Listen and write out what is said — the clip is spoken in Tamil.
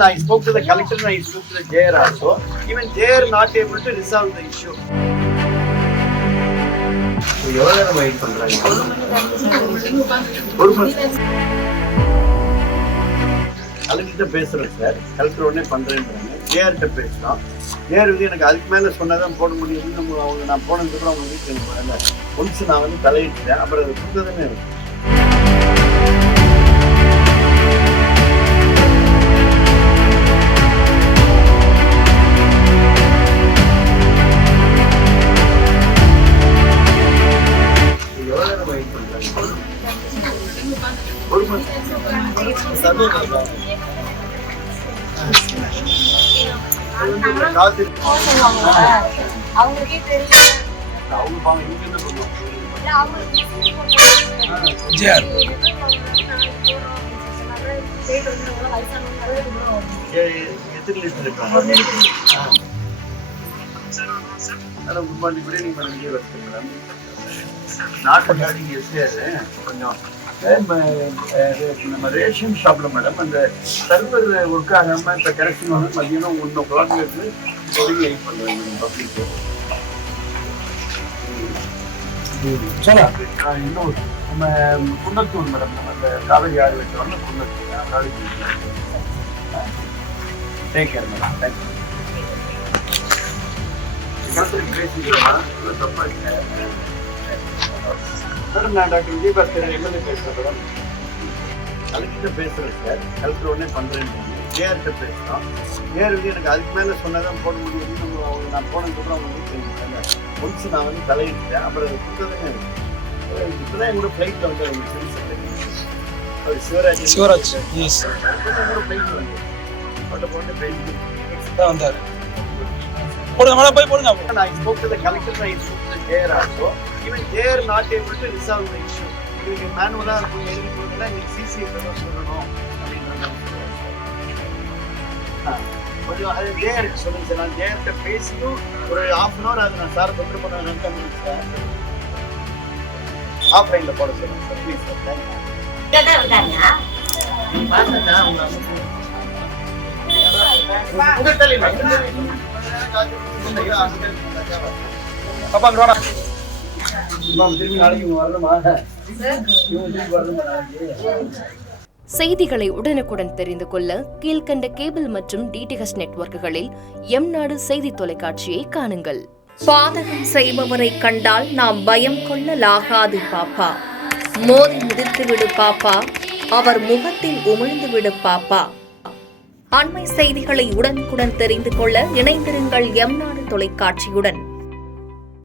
I spoke to the collector and I spoke to the JR also. Even they are not able to resolve the issue. எவ்வளவு நேரம் வெயிட் பண்றாங்க? கலெக்டர்கிட்ட பேசுறேன் சார், கலெக்டர் உடனே பண்றேன்றாங்க. ஜேஆர்கிட்ட பேசலாம். ஜேஆர் வந்து எனக்கு அதுக்கு மேல சொன்னதான் போட முடியும். நம்ம அவங்க நான் போனதுக்கு அப்புறம் அவங்க வீட்டுக்கு எனக்கு வரல. ஒன்ஸ் நான் வந்து தலையிட்டேன், அப்புறம் அது புரிஞ்சதுன்னு இருக்கு. கொஞ்சம் நம்ம ரேஷன் ஷாப்ல மேடம் அந்த சர்வர் ஒர்க் ஆகாம இப்போ கரெக்ஷன் வந்து மதியானம் 1 o'clock இருந்து வெயிட் பண்ணுறேன் மேடம் பப்ளிக்கு. இன்னும் நம்ம குன்னத்தூர் மேடம், நம்ம அந்த காவேரி ஆறு வச்சோம்னா Kunnathur college. Take care madam, thank you. பேசிக்கலாம் தப்பா மேடம். நான் டாக்டர் விஜயபாஸ்கர் எம்எல்ஏ பேசுகிறேன் மேடம். கலெக்டர்கிட்ட பேசுகிறேன் சார், கலெக்டர் உடனே பண்ணுறேன்னு ஜேஆர்கிட்ட பேசலாம். ஜேஆர் வந்து எனக்கு அதுக்கு மேலே சொன்னதான் போட முடியும். நம்ம அவங்க நான் போனதுக்கப்புறம் அவங்க வீட்டில் இருக்காங்க. ஒன்ஸ் நான் வந்து தலையிட்டேன், அப்புறம் அது புத்தகமே இப்போ தான் என்னோட ஃப்ளைட்டில் வந்து அவங்க அவர் சிவராஜ் கூட ஃப்ளைட்டில் வந்து போட்டு பேசி தான் வந்தார். I spoke to the collector and I spoke to the JR also. Even they are not able to resolve the issue. You manually எழுதி கொடுத்தா நீ சிசி சொல்லணும் அப்படின்றாங்க. கொஞ்சம் அது JR சொல்லுங்க சார். நான் JR கிட்ட பேசியும் ஒரு 1/2 hour அது நான் சார் தொந்தரவு பண்ண நினைக்கிறேன் சார். ஆஃப்லைன்ல போட சொல்லுங்க சார் ப்ளீஸ் சார். தேங்க்யூ. நீ பார்த்தா உங்க செய்திகளை உடனுக்குடன் தெரிந்து கொள்ள கீழ்கண்ட கேபிள் மற்றும் டிடிஎச் நெட்வொர்க்குகளில் எம்நாடு செய்தி தொலைக்காட்சியை காணுங்கள். பாதகம் செய்பவரை கண்டால் நாம் பயம் கொள்ளலாகாது பாப்பா. மோதி மிதித்துவிடு பாப்பா, அவர் முகத்தில் உமிழ்ந்துவிடு பாப்பா. அண்மை செய்திகளை உடனுக்குடன் தெரிந்து கொள்ள இணைந்திருங்கள் எம்நாடு தொலைக்காட்சியுடன்.